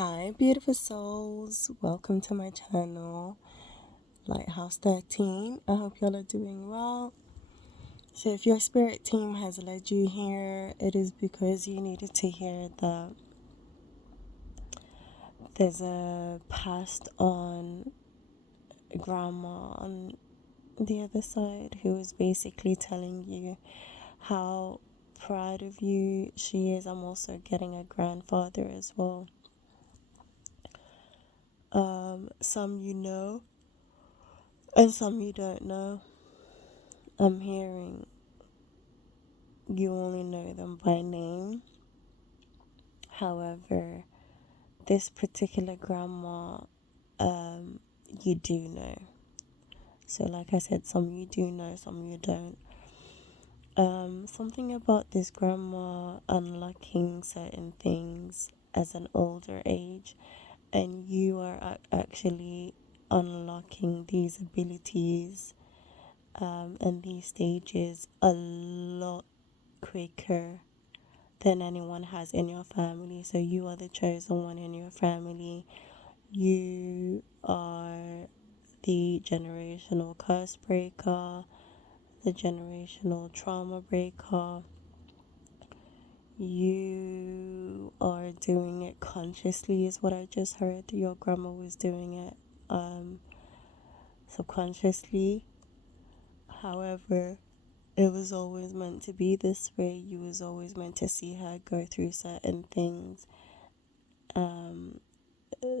Hi, beautiful souls. Welcome to my channel, Lighthouse 13. I hope y'all are doing well. So, if your spirit team has led you here, it is because you needed to hear that there's a passed on grandma on the other side who is basically telling you how proud of you she is. I'm also getting a grandfather as well. Some you know, and some you don't know. I'm hearing you only know them by name. However, this particular grandma, you do know. So, like I said, some you do know, some you don't. Something about this grandma unlocking certain things as an older age, and you are actually unlocking these abilities and these stages a lot quicker than anyone has in your family. So you are the chosen one in your family. You are the generational curse breaker, the generational trauma breaker. You are doing it consciously, is what I just heard. Your grandma was doing it subconsciously. However, it was always meant to be this way. You was always meant to see her go through certain things,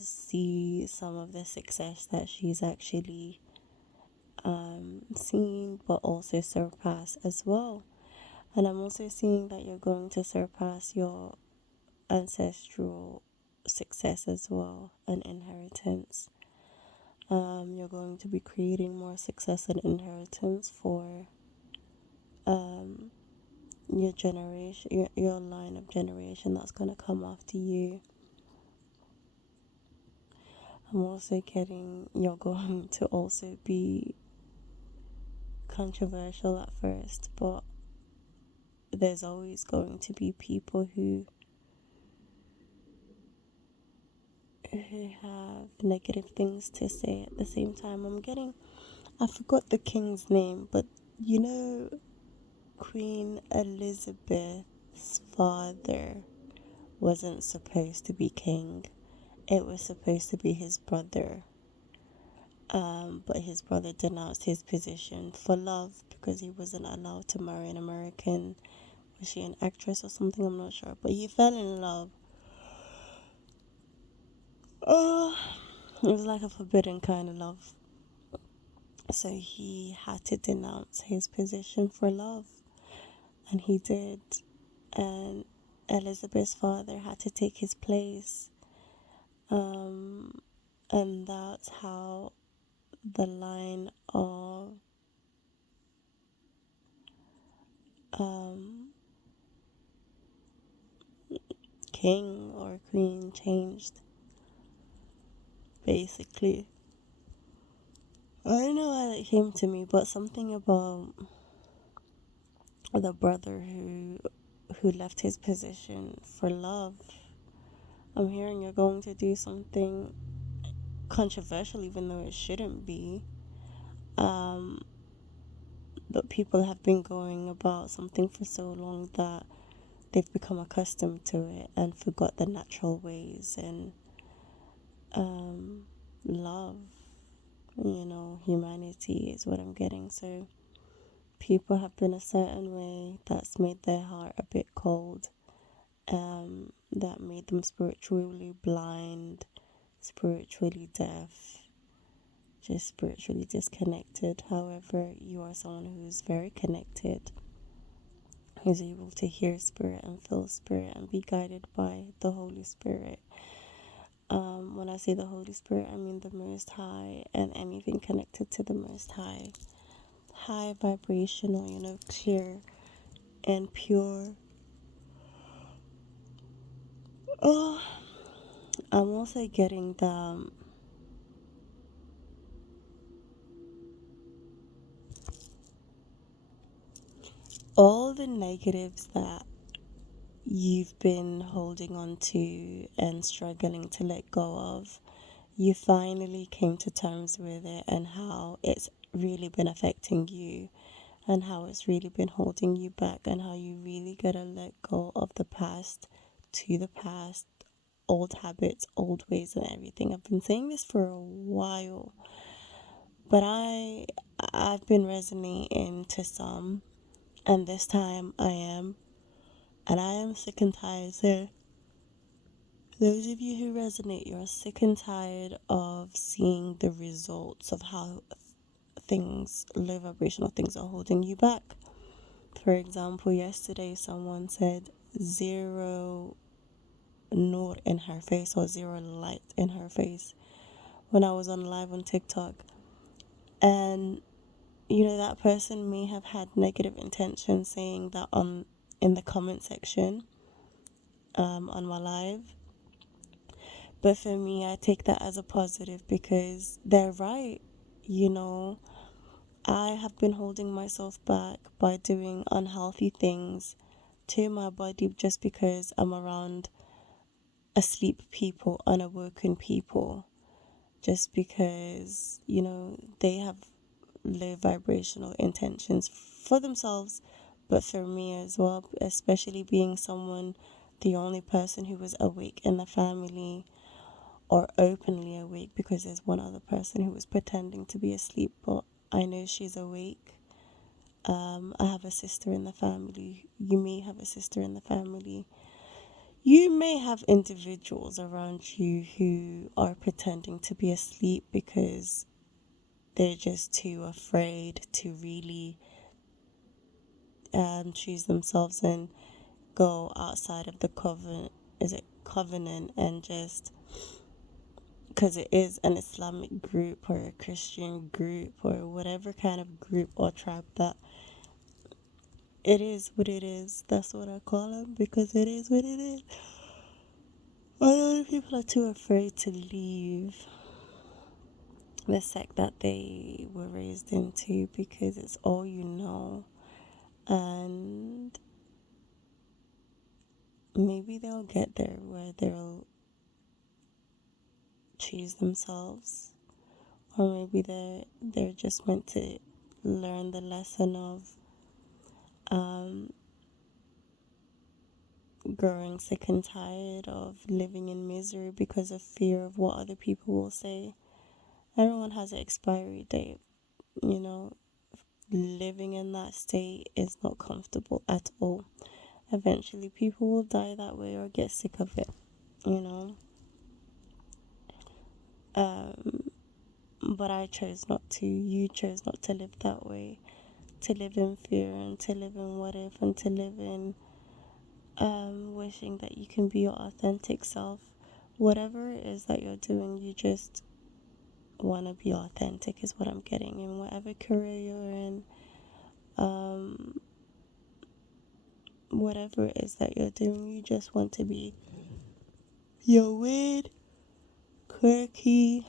see some of the success that she's actually seen, but also surpass as well. And I'm also seeing that you're going to surpass your ancestral success as well, and inheritance. You're going to be creating more success and inheritance for your generation, your line of generation that's going to come after you. I'm also getting you're going to also be controversial at first, but there's always going to be people who have negative things to say at the same time. I forgot the king's name, but you know, Queen Elizabeth's father wasn't supposed to be king. It was supposed to be his brother. But his brother denounced his position for love because he wasn't allowed to marry an American. Was she an actress or something? I'm not sure. But he fell in love. Oh, it was like a forbidden kind of love. So he had to denounce his position for love. And he did. And Elizabeth's father had to take his place. And that's how the line of king or queen changed, basically. I don't know how it came to me, but something about the brother who left his position for love. I'm hearing you're going to do something controversial, even though it shouldn't be. But people have been going about something for so long that they've become accustomed to it and forgot the natural ways and love. Humanity is what I'm getting. So people have been a certain way that's made their heart a bit cold, that made them spiritually blind, spiritually deaf, just spiritually disconnected. However, you are someone who's very connected, who's able to hear spirit and feel spirit and be guided by the Holy Spirit. When I say the Holy Spirit, I mean the Most High and anything connected to the Most High. High vibrational, clear and pure. Oh, I'm also getting all the negatives that you've been holding on to and struggling to let go of, you finally came to terms with it and how it's really been affecting you and how it's really been holding you back and how you really gotta let go of the past, to the past, old habits, old ways and everything. I've been saying this for a while, but I've been resonating to some, and this time and I am sick and tired. So those of you who resonate, you're sick and tired of seeing the results of how things, low vibrational things, are holding you back. For example, yesterday someone said zero nur in her face or zero light in her face when I was on live on TikTok. And that person may have had negative intention saying that on in the comment section on my live. But for me, I take that as a positive because they're right. You know, I have been holding myself back by doing unhealthy things to my body just because I'm around asleep people, unawoken people, just because, they have low vibrational intentions for themselves, but for me as well, especially being someone, the only person who was awake in the family or openly awake, because there's one other person who was pretending to be asleep, but I know she's awake. I have a sister in the family. You may have a sister in the family. You may have individuals around you who are pretending to be asleep because they're just too afraid to really choose themselves and go outside of the covenant and just because it is an Islamic group or a Christian group or whatever kind of group or tribe that it is what it is. That's what I call them because it is what it is. A lot of people are too afraid to leave the sect that they were raised into because it's all you know. And maybe they'll get there where they'll choose themselves, or maybe they're just meant to learn the lesson of growing sick and tired of living in misery because of fear of what other people will say. Everyone has an expiry date, you know. Living in that state is not comfortable at all. Eventually, people will die that way or get sick of it, you know. But I chose not to. You chose not to live that way. To live in fear and to live in what if and to live in wishing that you can be your authentic self. Whatever it is that you're doing, you just want to be authentic, is what I'm getting. In whatever career you're in, whatever it is that you're doing, you just want to be your weird, quirky,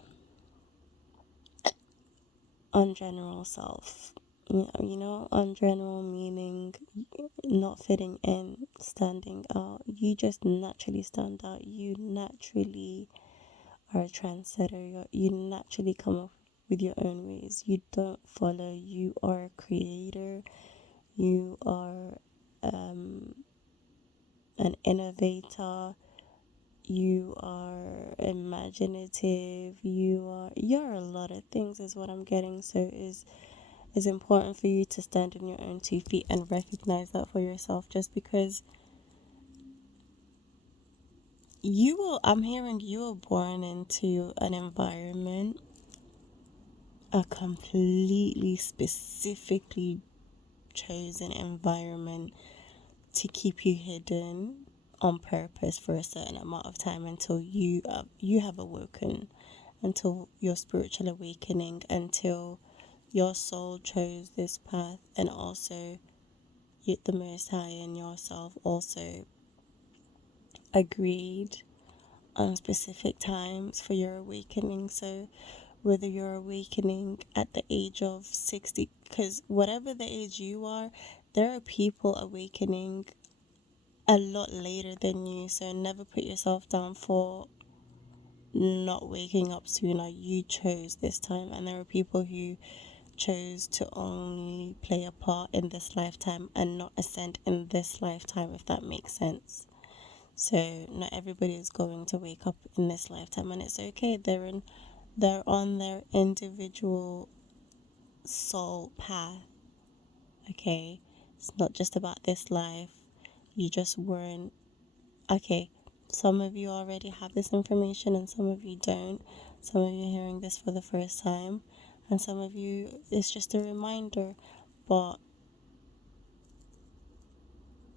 ungeneral self. Ungeneral meaning not fitting in, standing out. You just naturally stand out. You naturally are a trendsetter. You naturally come up with your own ways. You don't follow. You are a creator. You are an innovator. You are imaginative. You're a lot of things is what I'm getting. So it's important for you to stand on your own 2 feet and recognize that for yourself, just because I'm hearing you were born into an environment, a completely specifically chosen environment to keep you hidden on purpose for a certain amount of time until you have awoken, until your spiritual awakening, until your soul chose this path, and also the Most High and yourself also agreed on specific times for your awakening. So whether you're awakening at the age of 60, because whatever the age you are, there are people awakening a lot later than you. So never put yourself down for not waking up sooner. You chose this time, and there are people who chose to only play a part in this lifetime and not ascend in this lifetime, if that makes sense. So not everybody is going to wake up in this lifetime, and it's okay. They're on their individual soul path. Okay, it's not just about this life. You just weren't. Okay, some of you already have this information and some of you don't. Some of you are hearing this for the first time, and some of you it's just a reminder. But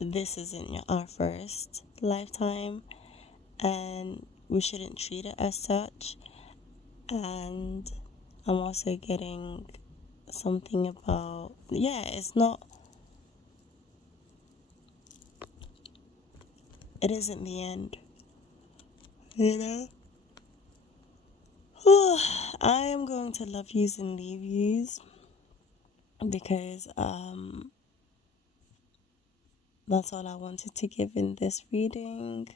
this isn't our first lifetime, and we shouldn't treat it as such. And I'm also getting something about, yeah, it isn't the end, you know? I am going to love yous and leave yous because that's all I wanted to give in this reading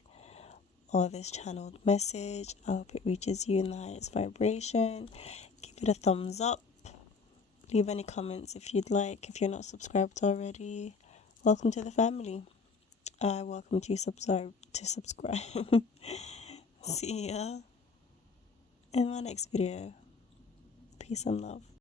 or this channeled message. I hope it reaches you in the highest vibration. Give it a thumbs up. Leave any comments if you'd like. If you're not subscribed already, welcome to the family. I welcome you to subscribe. See ya in my next video. Peace and love.